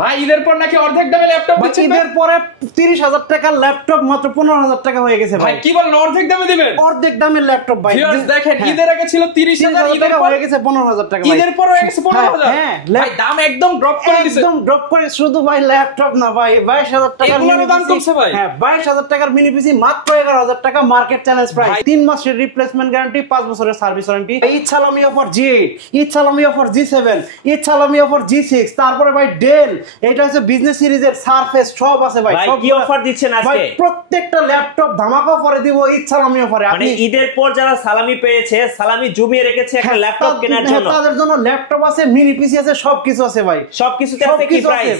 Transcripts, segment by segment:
ভাই ঈদের পর নাকি অর্ধেক দামে ল্যাপটপ দিচ্ছেন? ঈদের পরে ৩০,০০০ টাকার ল্যাপটপ মাত্র ১৫,০০০ টাকা হয়ে গেছে ভাই। কি বলেন, অর্ধেক দামে দিবেন? অর্ধেক দামের ল্যাপটপ ভাই। ভিউয়ার্স দেখেন, ঈদের আগে ছিল ৩০,০০০, ঈদের পর হয়ে গেছে ১৫,০০০ টাকা। ঈদের পর হয়ে গেছে ১৫,০০০। হ্যাঁ ভাই দাম একদম ড্রপ করে দিয়েছে। একদম ড্রপ করে, শুধু ভাই ল্যাপটপ না ভাই, ২২,০০০ টাকার এগুলোর দাম কমছে ভাই। হ্যাঁ ২২,০০০ টাকার মিনি পিসি মাত্র ১১,০০০ টাকা মার্কেট চ্যালেঞ্জ প্রাইস। ৩ মাসের রিপ্লেসমেন্ট গ্যারান্টি, 5 বছরের সার্ভিস ওয়ারেন্টি। ঈদ সালামি অফার G8, ঈদ সালামি অফার G7, ঈদ সালামি অফার G6। তারপরে ভাই ডেল, এটা হচ্ছে বিজনেস সিরিজের সারফেস সব আছে ভাই। সব কি অফার দিচ্ছেন আজকে? ভাই প্রত্যেকটা ল্যাপটপ ধামাকা অফারে দিব ঈদ সালামি অফারে। মানে ঈদের পর যারা সালামি পেয়েছে, সালামি জমিয়ে রেখেছে একটা ল্যাপটপ কেনার জন্য, তাদের জন্য ল্যাপটপ আছে, মিনি পিসি আছে, সবকিছু আছে ভাই। সবকিছুতে আছে কি প্রাইস?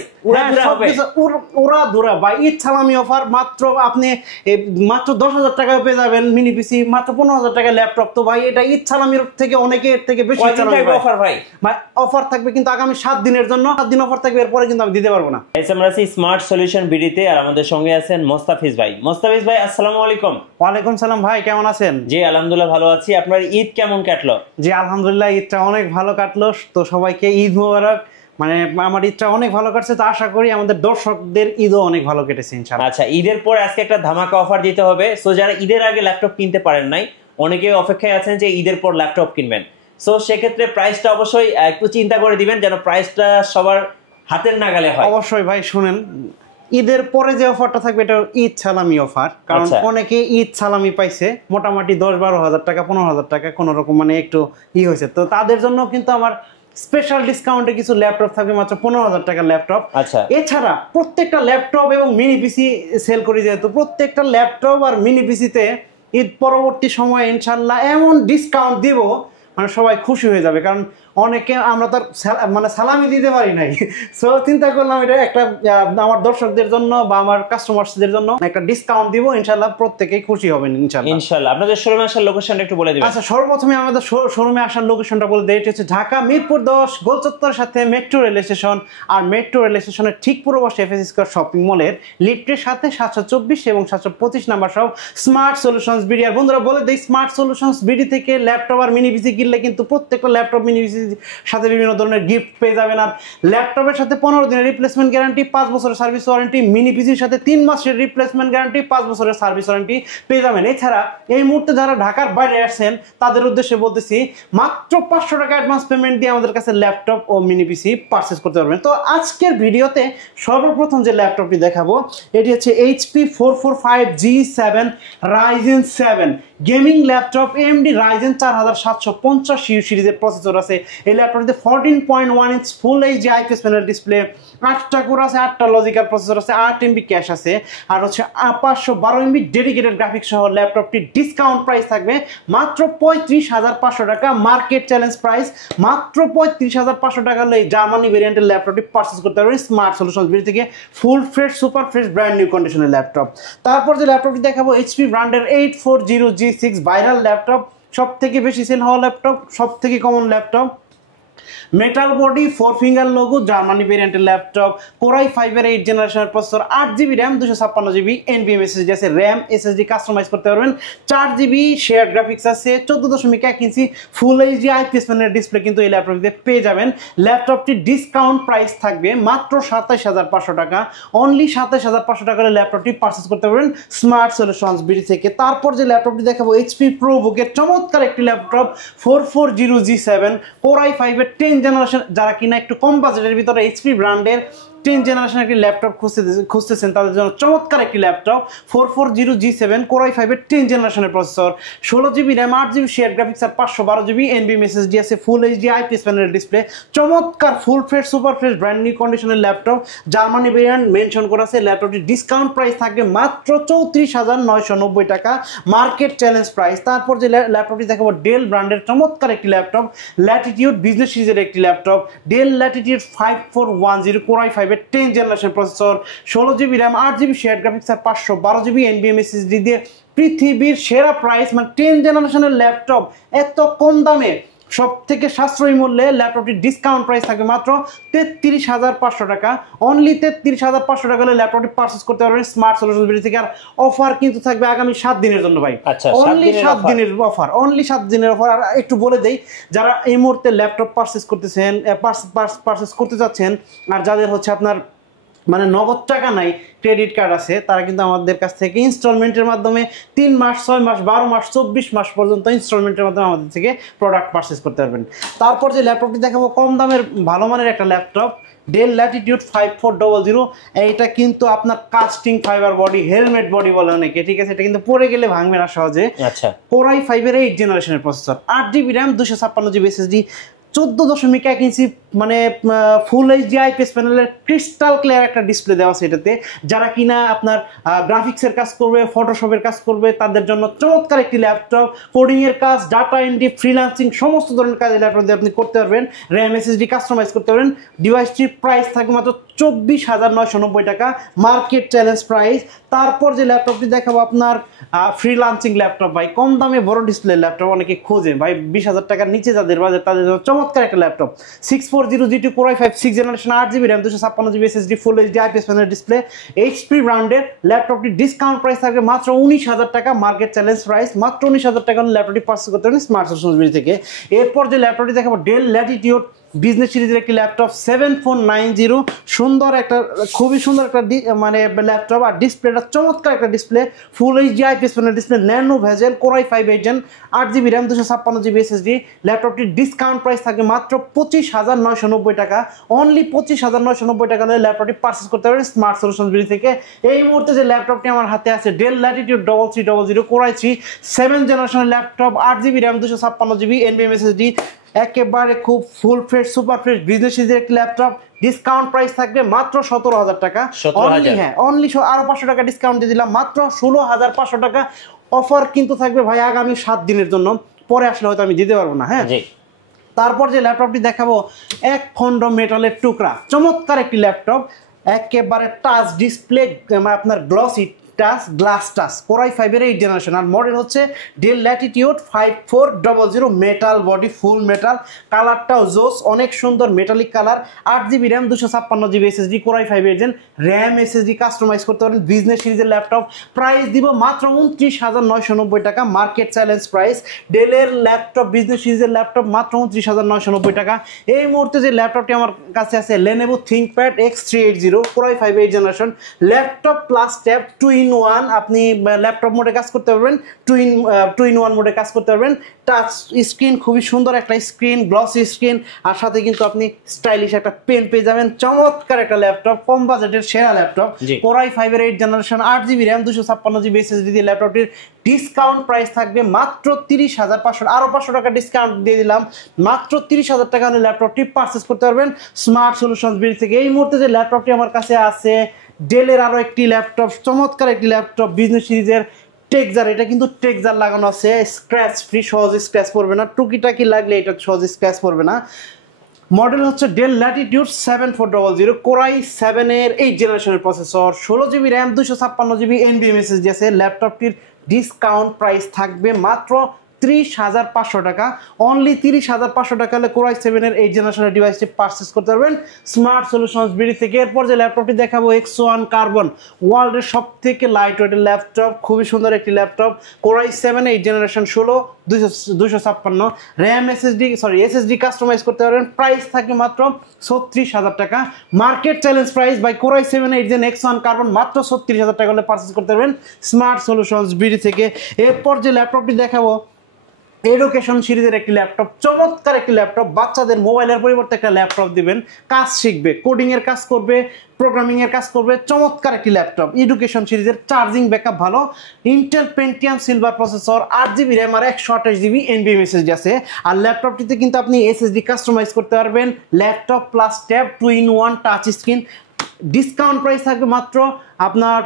ওরা দূরা ভাই। ঈদ সালামি অফার মাত্র আপনি মাত্র 10,০০০ টাকায় পেয়ে যাবেন মিনি পিসি, মাত্র 15,০০০ টাকায় ল্যাপটপ। তো ভাই এটা ঈদ সালামির থেকে অনেকে এর থেকে বেশি অফার ভাই। অফার থাকবে কিন্তু আগামী 7 দিনের জন্য। 7 দিন অফার থাকবে, এরপরে কিন্তু আমি দিতে পারবো না। আমরা আছি স্মার্ট সলিউশন বিডিতে, আর আমাদের সঙ্গে আছেন মোস্তাফিজ ভাই। মোস্তাফিজ ভাই আসসালামু আলাইকুম। ওয়ালাইকুম সালাম ভাই, কেমন আছেন? জি আলহামদুলিল্লাহ ভালো আছি। আপনার ঈদ কেমন কাটলো? জি আলহামদুলিল্লাহ, ঈদটা অনেক ভালো কাটলো। তো সবাইকে ঈদ মোবারক। মানে আমার ঈদটা অনেক ভালো কাটছে, তো আশা করি আমাদের দর্শকদের ঈদও অনেক ভালো কেটেছে ইনশাআল্লাহ। আচ্ছা, ঈদের পর আজকে একটা ধামাকা অফার দিতে হবে। সো যারা ঈদের আগে ল্যাপটপ কিনতে পারেন নাই, অনেকে অপেক্ষায় আছেন যে ঈদের পর ল্যাপটপ কিনবেন। সো সেক্ষেত্রে প্রাইসটা অবশ্যই একটু চিন্তা করে দিবেন যেন প্রাইসটা সবার হাতের নাগালে হয়। অবশ্যই ভাই শুনেন, ঈদের পরে যে অফারটা থাকবে এটা ঈদ সালামি অফার। কারণ অনেকে ঈদ সালামি পাইছে মোটামুটি 10-12,000 টাকা, 15,000 টাকা কোন রকম মানে একটু হয়েছে। তো তাদের জন্য কিন্তু আমার স্পেশাল ডিসকাউন্টে কিছু ল্যাপটপ থাকবে মাত্র 15,000 টাকার ল্যাপটপ। আচ্ছা, এছাড়া প্রত্যেকটা ল্যাপটপ এবং মিনি পিসি সেল করি, যেহেতু প্রত্যেকটা ল্যাপটপ আর মিনি পিসিতে ঈদ পরবর্তী সময় ইনশাল্লাহ এমন ডিসকাউন্ট দিব মানে সবাই খুশি হয়ে যাবে। কারণ অনেকে আমরা তার মানে সালামি দিতে পারি নাই। সো চিন্তা করলাম এটা একটা আমার দর্শকদের জন্য বা আমার কাস্টমারদের জন্য একটা ডিসকাউন্ট দিব, ইনশাআল্লাহ প্রত্যেকেই খুশি হবেন ইনশাআল্লাহ। ইনশাআল্লাহ। আপনাদের শোরুমে আসার লোকেশনটা একটু বলে দিবেন। আচ্ছা, সর্বপ্রথমে আমাদের শোরুমে আসার লোকেশনটা বলে দেই। এটা হচ্ছে ঢাকা মিরপুর 10 গোলচত্বরের সাথে মেট্রো রেল স্টেশন। আর মেট্রো রেল স্টেশনের ঠিক পূর্ব পাশে এফএস স্কয়ার শপিং মলের লিফটের সাথে 724 এবং 725 নাম্বার সব স্মার্ট সলিউশনস বিডি। আর বন্ধুরা বলে দেই, স্মার্ট সলিউশনস বিডি থেকে ল্যাপটপ আর মিনি পিসি কিনলে কিন্তু প্রত্যেকটা ল্যাপটপ মিনি পিসি সাথে বিভিন্ন ধরনের গিফট পেয়ে যাবেন। আর ল্যাপটপের সাথে 15 দিনের রিপ্লেসমেন্ট গ্যারান্টি, 5 বছরের সার্ভিস ওয়ারেন্টি, মিনি পিসির সাথে 3 মাসের রিপ্লেসমেন্ট গ্যারান্টি, 5 বছরের সার্ভিস ওয়ারেন্টি পেয়ে যাবেন। এছাড়া এই মুহূর্তে যারা ঢাকার বাইরে আসছেন তাদের উদ্দেশ্যে বলতেছি, মাত্র 500 টাকা অ্যাডভান্স পেমেন্ট দিয়ে আমাদের কাছে ল্যাপটপ ও মিনি পিসি পারচেজ করতে পারবেন। তো আজকের ভিডিওতে সর্বপ্রথম যে ল্যাপটপটি দেখাবো এটি হচ্ছে HP 445G7 Ryzen 7 gaming laptop. AMD Ryzen 4750 সিরিজের প্রসেসর আছে এই ল্যাপটপটিতে। 14.1 inch full HD IPS panel display, 8টা কোর আছে, 8টা লজিক্যাল প্রসেসর আছে, 8 MB ক্যাশ আছে, আর হচ্ছে 512 MB ডেডিকেটেড গ্রাফিক্স সহ ল্যাপটপটির ডিসকাউন্ট প্রাইস থাকবে মাত্র 35,500 টাকা। মার্কেট চ্যালেঞ্জ প্রাইস মাত্র 35,500 টাকা হলে জার্মানি ভেরিয়েন্টের ল্যাপটপটি পারচেজ করতে পারবেন স্মার্ট সলিউশনস বিডি থেকে। ফুল fresh super fresh brand new কন্ডিশনের ল্যাপটপ। তারপর যে ল্যাপটপটি দেখাবো HP ব্র্যান্ডের 840G6 ভাইরাল ল্যাপটপ, সব থেকে বেশি সেল হওয়া ল্যাপটপ, সব থেকে common laptop, metal body, 4 finger logo, Germany ভেরিয়েন্টের ল্যাপটপ, কোরাই 5 এর 8 জেনারেশনের processor, 8GB RAM, 256GB NVMe SSD আছে, র্যাম SSD কাস্টমাইজ করতে পারবেন, 4GB শেয়ার গ্রাফিক্স আছে, 14.1 ইঞ্চি ফুল এইচডি আইপিএস প্যানেলের ডিসপ্লে কিন্তু এই ল্যাপটপটিতে পেয়ে যাবেন। ল্যাপটপটির ডিসকাউন্ট প্রাইস থাকবে মাত্র 27,500 টাকা। অনলি 27,500 টাকার ল্যাপটপটি পারচেজ করতে পারবেন স্মার্ট সলিউশনস বিডি থেকে। তারপর যে ল্যাপটপটি দেখাবো HP প্রোবুকের চমৎকার একটি ল্যাপটপ 440G7 কোরাই 5 এর 10 জেনারেশন। যারা কিনা একটু কম বাজেটের ভিতরে HP ব্র্যান্ডের 10 জেনারেশন একটি ল্যাপটপ খুঁজতেছেন তাদের জন্য চমৎকার একটি ল্যাপটপ 440G7 কোরাই 5 এর 10 জেনারেশনের processor, 16GB RAM, 8GB share graphics আর 512GB NVMe SSD আছে, ফুল এইচডি আইপিএস প্যানেলের ডিসপ্লে, চমৎকার full fresh super fresh brand new কন্ডিশনের ল্যাপটপ, জার্মানি ভেরিয়েন্ট মেনশন করা আছে। ল্যাপটপটির ডিসকাউন্ট প্রাইস থাকবে মাত্র 34,990 টাকা। Market challenge price. তারপর যে ল্যাপটপটি দেখাবো ডেল ব্র্যান্ডের চমৎকার একটি ল্যাপটপ, ল্যাটিটিউড বিজনেস সিরিজের একটি ল্যাপটপ, ডেল ল্যাটিটিউড 5410 কোরাই 5 এর 10 generation processor, 16GB RAM, 8GB share graphics আর 512GB NVMe SSD দিয়ে পৃথিবীর সেরা প্রাইস। মানে 10 জেনারেশনের ল্যাপটপ এত কম দামে সব থেকে সাশ্রয়ী মূল্যে ল্যাপটপটির ডিসকাউন্ট প্রাইস থাকবে মাত্র 33,500 টাকা। অনলি 33,500 টাকা হলে ল্যাপটপটি পারচেজ করতে পারবেন স্মার্ট সলিউশন বিডি থেকে। আর অফার কিন্তু থাকবে আগামী 7 দিনের জন্য ভাই। আচ্ছা, অনলি 7 দিনের অফার, অনলি 7 দিনের অফার। আর একটু বলে দেই, যারা এই মুহূর্তে ল্যাপটপ পারচেজ করতেছেন, পারচেজ করতে যাচ্ছেন, আর যাদের হচ্ছে আপনার মানে নগদ টাকা নাই, ক্রেডিট কার্ড আছে, তারা কিন্তু আমাদের কাছ থেকে ইনস্টলমেন্টের মাধ্যমে 3 মাস, 6 মাস, 12 মাস, 24 মাস পর্যন্ত ইনস্টলমেন্টের মাধ্যমে আমাদের থেকে প্রোডাক্ট পারচেজ করতে পারবেন। তারপর যে ল্যাপটপটি দেখাবো কম দামের ভালো মানের একটা ল্যাপটপ, ডেল ল্যাটিটিউড 5400। এইটা কিন্তু আপনার casting fibre body, helmet body বলে অনেকে, ঠিক আছে? এটা কিন্তু পরে গেলে ভাঙবে না সহজে। আচ্ছা, Core i5 এর 8 জেনারেশনের processor, 8GB RAM, 256GB SSD, 14.1 ইঞ্চি মানে ফুল এইচডি আইপিএস প্যানেলের ক্রিস্টাল ক্লিয়ার একটা ডিসপ্লে দেওয়া আছে এটাতে। যারা কিনা আপনার গ্রাফিক্সের কাজ করবে, ফটোশপের কাজ করবে, তাদের জন্য চমৎকার একটি ল্যাপটপ। কোডিং এর কাজ, ডাটা এন্ট্রি, ফ্রিল্যান্সিং সমস্ত ধরনের কাজ ল্যাপটপ দিয়ে আপনি করতে পারবেন। র্যাম এসএসডি কাস্টমাইজ করতে পারবেন। ডিভাইসটির প্রাইস থাকবে মাত্র 24,990 টাকা, মার্কেট চ্যালেঞ্জ প্রাইস। তারপর যে ল্যাপটপটি দেখাবো আপনার ফ্রিল্যান্সিং ল্যাপটপ ভাই, কম দামে বড় ডিসপ্লে ল্যাপটপ অনেকে খোঁজে ভাই, 20,000 টাকার নিচে যাদের বাজেট তাদের জন্য চমৎকার একটা laptop. 6400G2 Core i5 6 generation, 8GB RAM, 256GB SSD, ফুল HD IPS panel display, HP ব্র্যান্ডের ল্যাপটপটি ডিসকাউন্ট প্রাইস থাকবে মাত্র 19,000 টাকা, মার্কেট চ্যালেঞ্জ প্রাইস। মাত্র 19,000 টাকা ল্যাপটপটি পারচেজ করতে পারেন স্মার্ট সলিউশন বিডি থেকে। এরপর যে ল্যাপটপটি দেখাবো ডেল ল্যাটিটিউড বিজনেস সিরিজের একটি ল্যাপটপ 7490, সুন্দর একটা, খুবই সুন্দর একটা মানে ল্যাপটপ। আর ডিসপ্লেটা চমৎকার একটা display, full HD IPS panel display, nano bezel, Core i5 8 Gen, 8GB RAM, 256GB SSD। ল্যাপটপটির ডিসকাউন্ট প্রাইস থাকে মাত্র 25,990 টাকা। অনলি 25,990 টাকা হলে ল্যাপটপটি পারচেজ করতে পারবেন স্মার্ট সলিউশন বিডি থেকে। এই মুহূর্তে যে ল্যাপটপটি আমার হাতে আছে ডেল ল্যাটিটিউড 3300 Core i3 7 জেনারেশনের laptop, 8GB RAM, 256GB NVMe SSD, একেবারে খুব ফুল ফ্রেশ সুপার ফ্রেশ বিজনেস সিরিজের একটি ল্যাপটপ। ডিসকাউন্ট প্রাইস থাকবে মাত্র 17,000 টাকা। অনলি, হ্যাঁ, অনলি আরো 500 টাকা ডিসকাউন্ট দিয়ে দিলাম, মাত্র 16,500 টাকা। অফার কিন্তু থাকবে ভাই আগামী 7 দিনের জন্য, পরে আসলে হয়তো আমি দিতে পারবো না। হ্যাঁ, তারপর যে ল্যাপটপটি দেখাবো এক খণ্ড মেটালের টুকরা, চমৎকার একটি ল্যাপটপ, একেবারে টাচ ডিসপ্লে, আপনার glossy touch, glass touch, Core i5 এর 8 জেনারেশন। আর মডেল হচ্ছে Dell Latitude 5400, metal body, full metal, কালারটাও জোস, অনেক সুন্দর metallic colour. 8GB RAM, 256GB SSD, Core i5 8 Gen, RAM SSD customize করতে পারেন। বিজনেস সিরিজের ল্যাপটপ, প্রাইস দিব মাত্র 29,990 টাকা, মার্কেট চ্যালেঞ্জ প্রাইস। ডেলের ল্যাপটপ, বিজনেস সিরিজের ল্যাপটপ মাত্র 29,990 টাকা। এই মুহূর্তে যে ল্যাপটপটি আমার কাছে আছে Lenovo ThinkPad X380, Core i5 8 generation, laptop plus tab 2-in-1। আপনি ল্যাপটপ মোডে কাজ করতে পারবেন, 2-in-1 মোডে কাজ করতে পারবেন। টাচ স্ক্রিন, খুবই সুন্দর একটা স্ক্রিন, গ্লসি স্ক্রিন, আর সাথে কিন্তু আপনি স্টাইলিশ একটা পেন পেয়ে যাবেন। চমৎকার একটা ল্যাপটপ, কম বাজেটের সেরা ল্যাপটপ। Core i5 এর 8 generation, 8GB RAM, 256GB SSD দিয়ে ল্যাপটপটির ডিসকাউন্ট প্রাইস থাকবে মাত্র 30,500, আরো 500 টাকা ডিসকাউন্ট দিয়ে দিলাম, মাত্র 30,000 টাকা হলে ল্যাপটপটি পারচেজ করতে পারবেন স্মার্ট সলিউশন বিডি থেকে। এই মুহূর্তে যে ল্যাপটপটি আমার কাছে আছে ডেলের আরো একটি ল্যাপটপ, চমৎকার একটি ল্যাপটপ, বিজনেস সিরিজের টেক্সার। এটা কিন্তু টেক্সার লাগানো আছে, স্ক্র্যাচ ফ্রি, সহজে স্ক্র্যাচ পড়বে না, টুকিটাকি লাগলে এটা সহজে স্ক্র্যাচ পড়বে না। মডেল হচ্ছে ডেল ল্যাটিটিউড 7400, Core i7 এর 8 জেনারেশনের processor, 16GB RAM, 256GB NVMe SSD আছে। ল্যাপটপটির ডিসকাউন্ট প্রাইস থাকবে মাত্র 30,500 টাকা। অনলি 30,500 টাকা হলে Core i7 এর 8 জেনারেশনের ডিভাইসটি পারচেজ করতে পারবেন স্মার্ট সলিউশনস বিডি থেকে। এরপর যে ল্যাপটপটি দেখাবো X1 কার্বন, ওয়ার্ল্ডের সব থেকে লাইট ওয়েটের ল্যাপটপ, খুবই সুন্দর একটি laptop. Core i7 8 generation, 256, RAM SSD customize করতে পারবেন। প্রাইস থাকে মাত্র 36,000 টাকা, market challenge price by Core i7 8 Gen X1 carbon, মাত্র 36,000 টাকা হলে পারচেজ করতে পারবেন স্মার্ট সলিউশনস বিডি থেকে। এরপর যে ল্যাপটপটি দেখাবো এডুকেশন সিরিজের একটি ল্যাপটপ, চমৎকার একটি ল্যাপটপ, বাচ্চাদের মোবাইলের পরিবর্তে একটা ল্যাপটপ দিবেন, কাজ শিখবে, কোডিং এর কাজ করবে, প্রোগ্রামিং এর কাজ করবে, চমৎকার একটি ল্যাপটপ। এডুকেশন সিরিজের, চার্জিং ব্যাকআপ ভালো, Intel Pentium silver processor, 8GB RAM আর 128GB NVMe SSD আছে। আর ল্যাপটপটিতে কিন্তু আপনি এসএসডি কাস্টমাইজ করতে পারবেন। Laptop plus tab, 2-in-1 touch screen. Discount price থাকবে মাত্র আপনার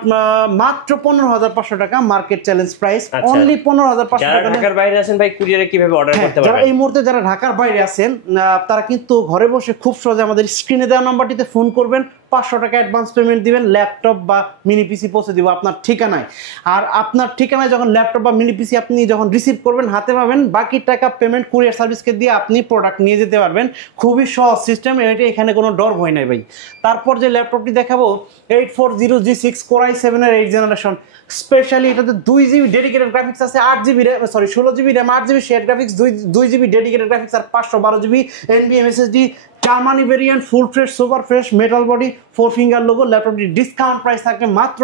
মাত্র 15,500 টাকা, মার্কেট চ্যালেঞ্জ প্রাইস অনলি 15,500 টাকা। ঢাকার বাইরে আছেন ভাই, কুরিয়ারে কিভাবে অর্ডার করতে পারবেন? এই মুহূর্তে যারা ঢাকার বাইরে আছেন তারা কিন্তু ঘরে বসে খুব সহজে আমাদের স্ক্রিনে দেওয়া নাম্বারটিতে ফোন করবেন, 500 টাকা অ্যাডভান্স পেমেন্ট দিবেন, ল্যাপটপ বা মিনি পিসি পৌঁছে দিব আপনার ঠিকানায়। আর আপনার ঠিকানায় যখন ল্যাপটপ বা মিনি পিসি আপনি যখন রিসিভ করবেন হাতে পাবেন, বাকি টাকা পেমেন্ট কুরিয়ার সার্ভিসকে দিয়ে আপনি প্রোডাক্ট নিয়ে যেতে পারবেন। খুবই সহজ সিস্টেম, এখানে কোনো ডর ভয় নাই ভাই। তারপর যে ল্যাপটপটি দেখাবো 840G6 Core i7 এর 8th জেনারেশন। স্পেশালি এটাতে 2GB ডেডিকেটেড গ্রাফিক্স আছে, 16GB RAM, 8GB share graphics, 2GB dedicated graphics আর 512GB NVMe SSD। Germany variant, full fresh, super fresh, metal body, 4 finger logo. ল্যাপটপটি ডিসকাউন্ট প্রাইস থাকবে মাত্র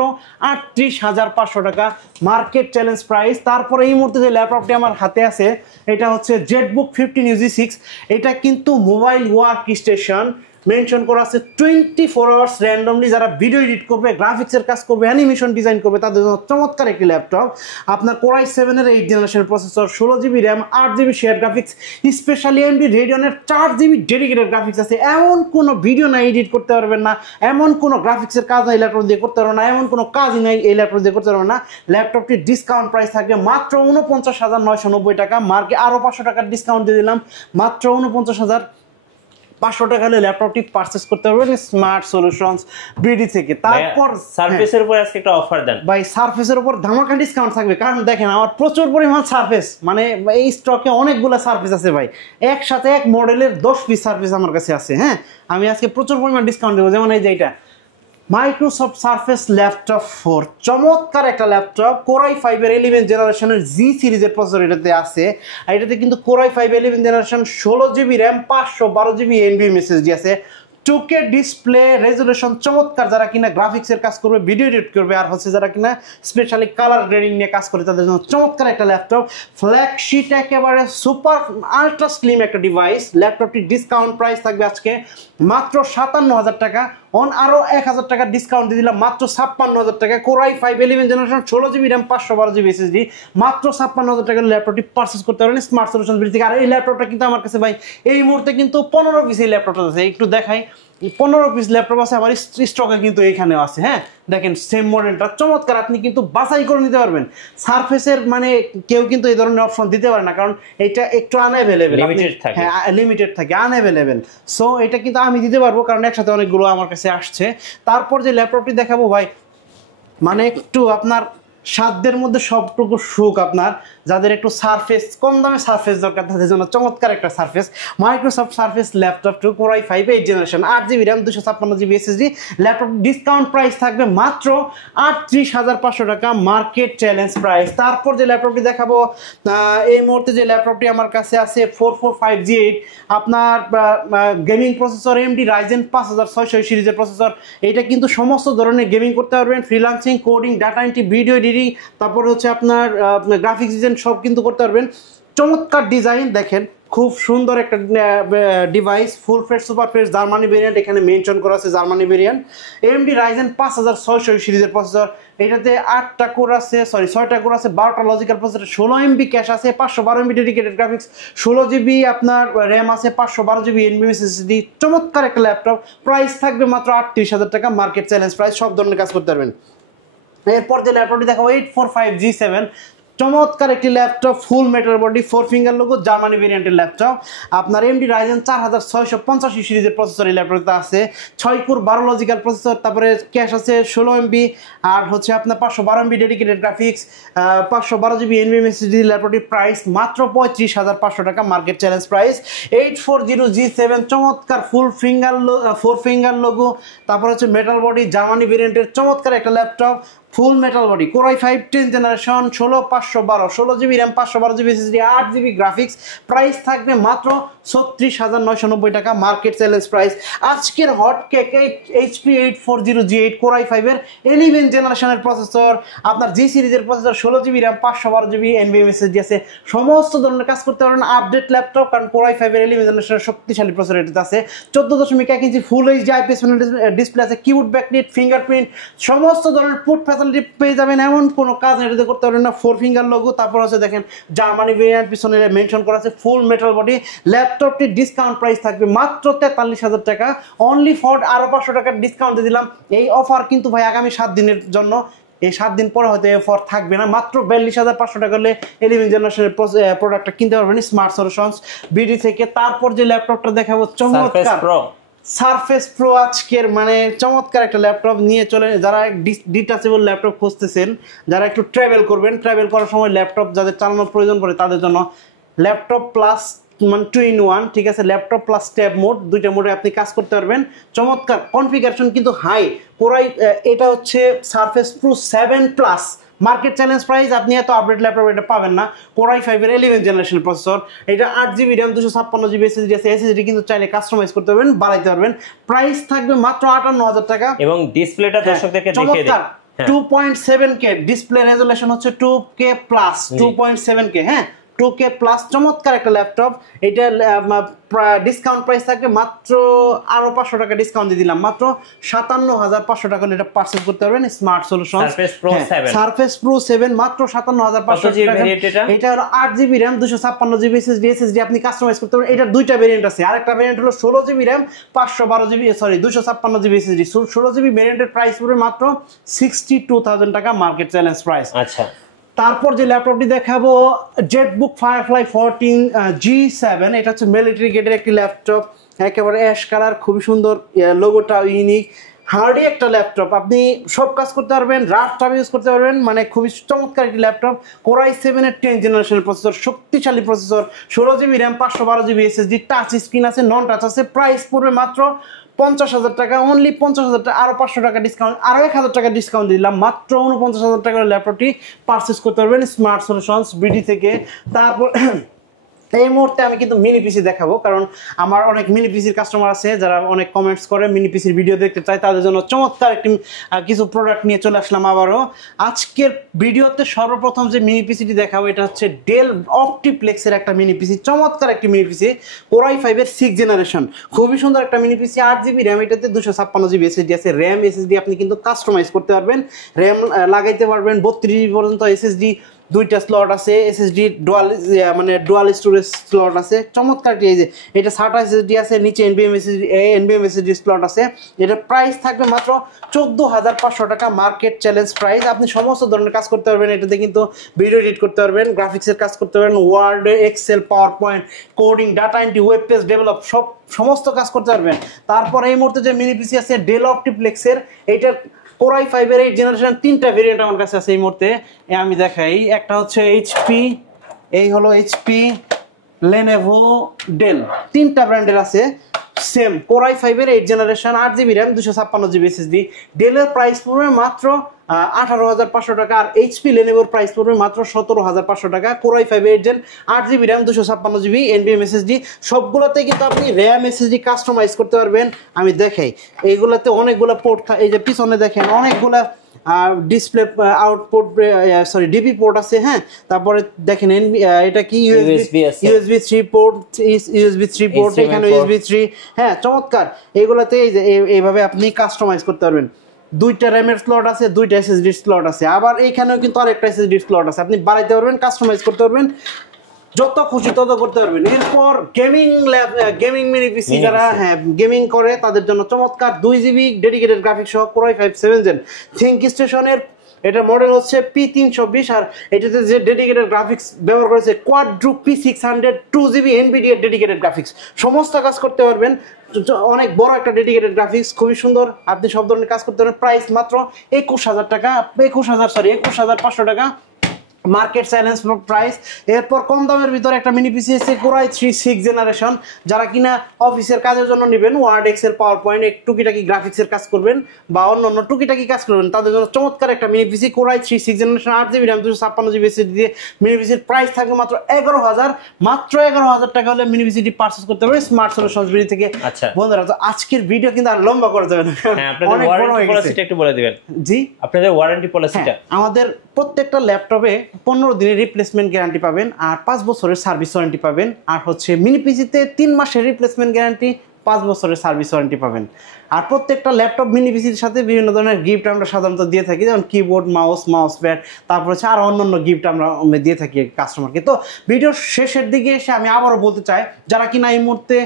38,500 টাকা, market challenge price. তারপরে এই মুহূর্তে যে ল্যাপটপটি আমার হাতে আছে এটা হচ্ছে জেটবুক 15UG6। এটা কিন্তু মোবাইল ওয়ার্ক স্টেশন মেনশন করা আছে 24 আওয়ার্স র্যান্ডমলি। যারা ভিডিও এডিট করবে, গ্রাফিক্সের কাজ করবে, অ্যানিমেশন ডিজাইন করবে, তাদের জন্য চমৎকার একটি ল্যাপটপ। আপনার Core i7 এর 8th generation processor, 16GB RAM, 8GB share graphics, specially AMD রেডিয়নের 4GB dedicated graphics আছে। এমন কোনো ভিডিও না এডিট করতে পারবেন না, এমন কোনো গ্রাফিক্সের কাজ এই ল্যাপটপ দিয়ে করতে পারবেন না, এমন কোনো কাজই নাই এই ল্যাপটপ দিয়ে করতে পারবেন না। ল্যাপটপটির ডিসকাউন্ট প্রাইস থাকবে মাত্র 49,990 টাকা, মার্কে আরও 500 টাকার ডিসকাউন্ট দিয়ে দিলাম, মাত্র 49,500 টাকা হলে ল্যাপটপটি পারচেজ করতে পারবেন স্মার্ট সলিউশনস বিডি থেকে। তারপর সারফেসের উপর আজকে একটা অফার দেন ভাই, সারফেসের উপর ধামাকা ডিসকাউন্ট থাকবে, কারণ দেখেন আমার প্রচুর পরিমাণ সারফেস, মানে এই স্টকে অনেকগুলো সারফেস আছে ভাই, একসাথে এক মডেলের 10 পিস সারফেস আমার কাছে আছে। হ্যাঁ, আমি আজকে প্রচুর পরিমাণ ডিসকাউন্ট দেবো। যেমন এই যে এটা মাইক্রোসফট সারফেস ল্যাপটপ 4, চমৎকার একটা ল্যাপটপ। Core i5 এর 11th জেনারেশনের G সিরিজের প্রসেসর এটাতে আছে। আর এটাতে কিন্তু Core i5 11th generation, 16GB RAM, 512GB NVMe SSD আছে। 2K ডিসপ্লে রেজুলেশন চমৎকার। যারা কিনা গ্রাফিক্সের কাজ করবে, ভিডিও এডিট করবে, আর হচ্ছে যারা কিনা স্পেশালি কালার গ্রেডিং নিয়ে কাজ করে, তাদের জন্য চমৎকার একটা ল্যাপটপ। ফ্ল্যাগশিট একেবারে সুপার আলট্রা স্লিম একটা ডিভাইস। ল্যাপটপটির ডিসকাউন্ট প্রাইস থাকবে আজকে মাত্র 57,000 টাকা, আরও 1,000 টাকা ডিসকাউন্ট দিয়ে দিলাম, মাত্র 56,000 টাকা। Core i5 11th generation, 16GB RAM, 512GB SSD, মাত্র 56,000 টাকার ল্যাপটপটি পারচেস করতে পারেন স্মার্ট সলিউশন বিডি থেকে। আর এই ল্যাপটপটা কিন্তু আমার কাছে ভাই এই মুহূর্তে কিন্তু 15 পিস এই ল্যাপটপটা আছে, একটু দেখাই। 15 পিস ল্যাপটপ আছে আমার স্টকে, কিন্তু এইখানেও আছে। হ্যাঁ, দেখেন সেম মডেলটা চমৎকার, আপনি কিন্তু বাছাই করে নিতে পারবেন। সারফেসের মানে কেউ কিন্তু এই ধরনের অপশন দিতে পারে না, কারণ এটা একটু আনঅ্যাভেলেবেল, হ্যাঁ লিমিটেড থাকে, আনঅ্যাভেলেবেল। সো এটা কিন্তু আমি দিতে পারবো, কারণ একসাথে অনেকগুলো আমার কাছে আসছে। তারপর যে ল্যাপটপটি দেখাবো ভাই, মানে একটু আপনার সাধ্যের মধ্যে সবটুকু সুখ, আপনার যাদের একটু সারফেস কম দামে সারফেস দরকার তাদের জন্য চমৎকার একটা surface. Microsoft surface laptop 2 Core i5 8th generation, 8GB RAM, 256GB SSD। Laptop discount price থাকবে মাত্র 38,500 টাকা, মার্কেট চ্যালেঞ্জ প্রাইস। তারপর যে ল্যাপটপটি দেখাবো এই মুহূর্তে, যে ল্যাপটপটি আমার কাছে আছে 4445G8, আপনার গেমিং প্রসেসর, AMD Ryzen 5600 সিরিজের প্রসেসর। এটা কিন্তু সমস্ত ধরনের গেমিং করতে পারবেন, freelancing, coding, data entry, video editing, তারপর হচ্ছে আপনার গ্রাফিক্স ডিজাইন সব কিন্তু করতে পারবেন। চমৎকার ডিজাইন, দেখেন খুব সুন্দর একটা ডিভাইস। ফুল fresh, super fresh, Germany variant, এখানে মেনশন করা আছে জার্মানি ভেরিয়েন্ট। AMD Ryzen 5600 সিরিজের প্রসেসর। এটাতে 6টা কোর আছে, 12টা লজিক্যাল প্রসেসর, 16MB ক্যাশ আছে, 512MB ডেডিকেটেড গ্রাফিক্স, 16GB আপনার র্যাম আছে, 512GB NVMe SSD। চমৎকার একটা ল্যাপটপ, প্রাইস থাকবে মাত্র 38,000 টাকা, মার্কেট চ্যালেঞ্জ প্রাইস, সব ধরনের কাজ করতে পারবেন। এরপর যে ল্যাপটপটি দেখাবো 845G7, চমৎকার একটি laptop, full metal body, 4 finger logo, Germany ভেরিয়েন্টের ল্যাপটপ। আপনার AMD Ryzen 4685 সিরিজের প্রসেসর এই ল্যাপটপটা আছে, 6 কোর 12 লজিক্যাল প্রসেসর, তারপরে ক্যাশ আছে 16MB, আর হচ্ছে আপনার 512MB dedicated graphics, 512GB NVMe SSD। ল্যাপটপটির প্রাইস মাত্র 35,500 টাকা, মার্কেট চ্যালেঞ্জ প্রাইস। 840G7, চমৎকার ফুল ফিঙ্গার 4 ফিঙ্গার লোগো, তারপর হচ্ছে মেটাল বডি, জার্মানি ভেরিয়েন্টের চমৎকার একটা laptop, full metal body. Core i5 10th generation, 16512, 16GB RAM, 512GB SSD, 8GB graphics. Price থাকবে মাত্র 36,990 টাকা, মার্কেট চ্যালেঞ্জ প্রাইস। আজকের hot cake HP 840G8 Core i5 এর 11th জেনারেশনের প্রসেসর, আপনার G সিরিজের processor, 16GB RAM, 512GB NVMe SSD আছে। সমস্ত ধরনের কাজ করতে পারবেন, আপডেট ল্যাপটপ, কারণ Core i5 এর 11th জেনারেশনের শক্তিশালী প্রসেসর এটাতে আছে। 14.1 inch full HD IPS display আছে, কিবোর্ড ব্যাকলিট, ফিঙ্গারপ্রিন্ট, সমস্ত ধরনের পুট পেয়ে যাবেন, এমন কোনো কাজ এটাতে করতে পারবেন না। 4 ফিঙ্গার লোগো, তারপর আছে দেখেন জার্মানি ভেরিয়েন্ট, পিছনে মেনশন করা আছে, ফুল মেটাল বডি। ল্যাপটপটির ডিসকাউন্ট প্রাইস থাকবে মাত্র 43,000 টাকা, অনলি ফর আরো 500 টাকার ডিসকাউন্ট দিয়ে দিলাম। এই অফার কিন্তু ভাই আগামী 7 দিনের জন্য, এই 7 দিন পরে হয়তো এই অফার থাকবে না। মাত্র 42,500 টাকা হলে 11th জেনারেশনের প্রোডাক্টটা কিনতে পারবেন স্মার্ট সলিউশনস বিডি থেকে। তারপর যে ল্যাপটপটা দেখাবো চমৎকার, সারফেস প্রো আজকের মানে চমৎকার একটা ল্যাপটপ নিয়ে চলে, যারা ডিটাচেবল ল্যাপটপ খুঁজতেছেন, যারা একটু ট্রাভেল করবেন, ট্রাভেল করার সময় ল্যাপটপ যাদের চালানোর প্রয়োজন পড়ে তাদের জন্য ল্যাপটপ প্লাস মানে 2-in-1, ঠিক আছে, ল্যাপটপ প্লাস ট্যাব মোড, দুইটা মোডে আপনি কাজ করতে পারবেন। চমৎকার কনফিগারেশন কিন্তু হাই পুরাই। এটা হচ্ছে surface pro 7 plus, market challenge price, আপনি এত আপডেট ল্যাপটপ এটা পাবেন না। কোরাই 5 এর 11 জেনারেশন প্রসেসর, এটা 8GB র্যাম 256GB SSD আছে। এসএসডি কিন্তু চাইলে কাস্টমাইজ করতে পারবেন, বাড়াইতে পারবেন। প্রাইস থাকবে মাত্র 58,000 টাকা। এবং ডিসপ্লেটা দর্শকদেরকে দেখিয়ে দিই, 2.7K ডিসপ্লে রেজোলিউশন হচ্ছে 2K প্লাস 2.7K, হ্যাঁ 2K প্লাস। চমৎকার একটা ল্যাপটপ। এটা ডিসকাউন্ট প্রাইস থাকবে মাত্র আরো 500 টাকা ডিসকাউন্ট দিয়ে দিলাম, মাত্র 57,500 টাকা এটা পারচেজ করতে পারবেন স্মার্ট সলিউশন সারফেস প্রো 7 মাত্র 57,500 টাকা। এটা হলো 8GB র্যাম 256GB SSD আপনি কাস্টমাইজ করতে পারবেন। এটা দুইটা ভেরিয়েন্ট আছে, আরেকটা ভেরিয়েন্ট হলো 16GB RAM 256GB SSD। 16GB ভেরিয়েন্টের প্রাইস পড়বে মাত্র 62,000 টাকা, মার্কেট চ্যালেঞ্জ প্রাইস। আচ্ছা, তারপর যে ল্যাপটপটি দেখাবো জেটবুক ফায়ারফ্লাই 14 G7, এটা হচ্ছে মিলিটারি গ্রেডের একটি ল্যাপটপ, একেবারে অ্যাশ কালার, খুবই সুন্দর, লোগোটা ইউনিক, হার্ডি একটা ল্যাপটপ। আপনি সব কাজ করতে পারবেন, রাফটাপ ইউজ করতে পারবেন, মানে খুবই চমৎকার একটি ল্যাপটপ। কোরাই 7 এর 10 জেনারেশনের প্রসেসর, শক্তিশালী processor, 16GB RAM 512GB SSD, touch screen আছে, নন টাচ আছে। প্রাইস পড়বে মাত্র 50,000 টাকা, অনলি 50,000 টাকা, আরো 500 টাকা ডিসকাউন্ট, আরো 1,000 টাকা ডিসকাউন্ট দিলাম, মাত্র 49,000 টাকার ল্যাপটপটি পারচেস করতে পারবেন স্মার্ট সলিউশনস বিডি থেকে। তারপর এই মুহূর্তে আমি কিন্তু মিনি পিসি দেখাবো, কারণ আমার অনেক মিনি পিসির কাস্টমার আছে যারা অনেক কমেন্টস করে, মিনি পিসির ভিডিও দেখতে চায়, তাদের জন্য চমৎকার একটি কিছু প্রোডাক্ট নিয়ে চলে আসলাম আবারও। আজকের ভিডিওতে সর্বপ্রথম যে মিনি পিসিটি দেখাবো এটা হচ্ছে ডেল অপটিপ্লেক্সের একটা মিনি পিসি, চমৎকার একটি মিনি পিসি, কোরাই 5 এর 6 জেনারেশন, খুবই সুন্দর একটা মিনি পিসি। 8GB র্যাম, এটাতে 256GB SSD আছে। র্যাম SSD আপনি কিন্তু কাস্টমাইজ করতে পারবেন, র্যাম লাগাইতে পারবেন 32GB পর্যন্ত SSD, দুইটা স্লট আছে, এসএসডি ডুয়াল স্টোরেজ স্লট আছে। চমৎকার এই যে এটা SATA এসএসডি আছে, নিচে এনবিএম এসএসডি স্লট আছে। এটা প্রাইস থাকবে মাত্র 14,500 টাকা, মার্কেট চ্যালেঞ্জ প্রাইস। আপনি সমস্ত ধরনের কাজ করতে পারবেন এটাতে, কিন্তু ভিডিও এডিট করতে পারবেন, গ্রাফিক্সের কাজ করতে পারবেন, Word, Excel, PowerPoint, coding, data entry, web page develop, সমস্ত কাজ করতে পারবেন। তারপর এই মুহূর্তে যে মিনি পিসি আছে ডেল অপটিপ্লেক্সের, এইটা কোরাই 5 এর 8 জেনারেশন, 3টা ভেরিয়েন্ট আমার কাছে আছে এই মুহূর্তে, আমি দেখাই। একটা হচ্ছে এইচপি, এই হলো এইচপি, লেনোভো, ডেল, 3টা ব্র্যান্ডের আছে। সেম কোরাই 5 এর 8 generation, 8GB RAM 256GB SSD। ডেলের প্রাইস পড়বে মাত্র 18,500 টাকা, আর এইচপি লেনোভোর প্রাইস পড়বে মাত্র 17,500 টাকা। Core i 5 8 gen, 8GB RAM 256GB এনবিএম এসএসডি, সবগুলোতে কিন্তু আপনি র্যাম এসএসডি কাস্টমাইজ করতে পারবেন। আমি দেখাই, এইগুলোতে অনেকগুলো পোর্ট, এই যে পিছনে দেখেন অনেকগুলা display output, sorry DP port আছে, হ্যাঁ। তারপরে দেখেন এটা কি ইউএসবি 3 পোর্ট, ইউএসবি 3 পোর্ট, এখানে ইউএসবি 3, হ্যাঁ চমৎকার। এইগুলোতে এই যে এইভাবে আপনি কাস্টমাইজ করতে পারবেন। দুইটা র্যামের স্লট আছে, দুইটা এসএসডি স্লট আছে, আবার এখানেও কিন্তু আরেকটা এসএসডি স্লট আছে, আপনি বাড়াইতে পারবেন, কাস্টমাইজ করতে পারবেন, যত খুশি তত করতে পারবেন। এরপর গেমিং মিনি পিসি, যারা হ্যাঁ গেমিং করে তাদের জন্য চমৎকার 2GB ডেডিকেটেড গ্রাফিক্স সহ কোরাই 5 7 জেন থিঙ্ক স্টেশনের, এটা মডেল হচ্ছে P320, আর এটাতে যে ডেডিকেটেড গ্রাফিক্স ব্যবহার করেছে কোয়াড্রো P600 2GB Nvidia dedicated graphics, সমস্ত কাজ করতে পারবেন। অনেক বড় একটা ডেডিকেটেড গ্রাফিক্স, খুবই সুন্দর, আপনি সব ধরনের কাজ করতে পারবেন। প্রাইস মাত্র 21,000 টাকা, 21,500 টাকা, মার্কেট চ্যালেঞ্জ প্রাইস। এরপর কম দামের ভিতরে একটা মিনি পিসি আছে কোরাই 3 6 জেনারেশন, যারা কিনা অফিসের কাজের জন্য নেবেন, ওয়ার্ড, এক্সেল, পাওয়ার পয়েন্ট, টুকিটাকি গ্রাফিক্সের কাজ করবেন বা অন্য টুকিটাকি কাজ করবেন, তাদের জন্য চমৎকার একটা মিনি পিসি core i 3 6 generation, 8GB RAM 256GB SSD দিয়ে মিনি পিসির প্রাইস থাকবে মাত্র 11,000 টাকা হলে মিনি পিসিটি পারচেজ করতে পারবেন স্মার্ট সলিউশনস বিডি থেকে। আচ্ছা বন্ধুরা, তো আজকের ভিডিও কিন্তু আর লম্বা করা যাবে না, আপনাদের ওয়ারেন্টি পলিসিটা একটু বলে দিবেন। জি, আপনাদের ওয়ারেন্টি পলিসিটা, আমাদের প্রত্যেকটা ল্যাপটপে 15 দিনের রিপ্লেসমেন্ট গ্যারান্টি পাবেন, আর 5 বছরের সার্ভিস ওয়ারেন্টি পাবেন, আর হচ্ছে মিনি পিসিতে 3 মাসের রিপ্লেসমেন্ট গ্যারান্টি, 5 বছরের সার্ভিস ওয়ারেন্টি পাবেন। আর প্রত্যেকটা ল্যাপটপ মিনি পিসির সাথে বিভিন্ন ধরনের গিফট আমরা সাধারণত দিয়ে থাকি, যেমন কিবোর্ড, মাউস প্যাড, তারপর হচ্ছে আরও অন্যান্য গিফট আমরা দিয়ে থাকি কাস্টমারকে। তো ভিডিওর শেষের দিকে এসে আমি আবারও বলতে চাই, যারা কিনা এই মুহূর্তে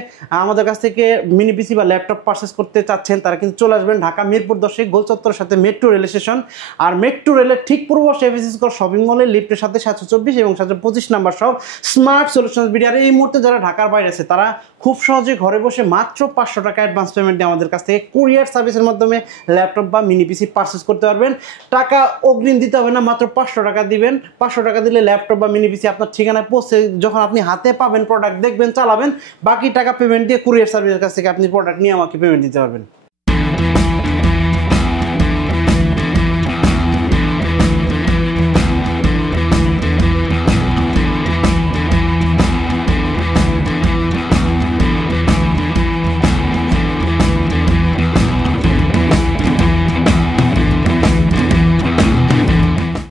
আমাদের কাছ থেকে মিনি পিসি বা ল্যাপটপ পারচেস করতে চাচ্ছেন তারা কিন্তু চলে আসবেন ঢাকা মিরপুর 10 গোল চত্বরের সাথে মেট্রো রেল স্টেশন। আর মেট্রো রেলের ঠিক পূর্ব পাশে এফএসসি স্কয়ার শপিং মলের লিফটের সাথে 724 এবং 725 নাম্বার সব স্মার্ট সলিউশনস বিডি। আর এই মুহূর্তে যারা ঢাকার বাইরে আছে তারা খুব সহজে ঘরে বসে মাত্র 500 টাকা অ্যাডভান্স পেমেন্ট দিয়ে আমাদের কাছ থেকে কুরিয়ার সার্ভিসের মাধ্যমে ল্যাপটপ বা মিনি পিসি পারচেস করতে পারবেন। টাকা অগ্রিম দিতে হবে না, মাত্র 500 টাকা দিবেন। 500 টাকা দিলে ল্যাপটপ বা মিনি পিসি আপনার ঠিকানায় পৌঁছে যখন আপনি হাতে পাবেন, প্রোডাক্ট দেখবেন, চালাবেন, বাকি টাকা পেমেন্ট দিয়ে কুরিয়ার সার্ভিসের কাছ থেকে আপনি প্রোডাক্ট নিয়ে আমাকে পেমেন্ট দিতে পারবেন।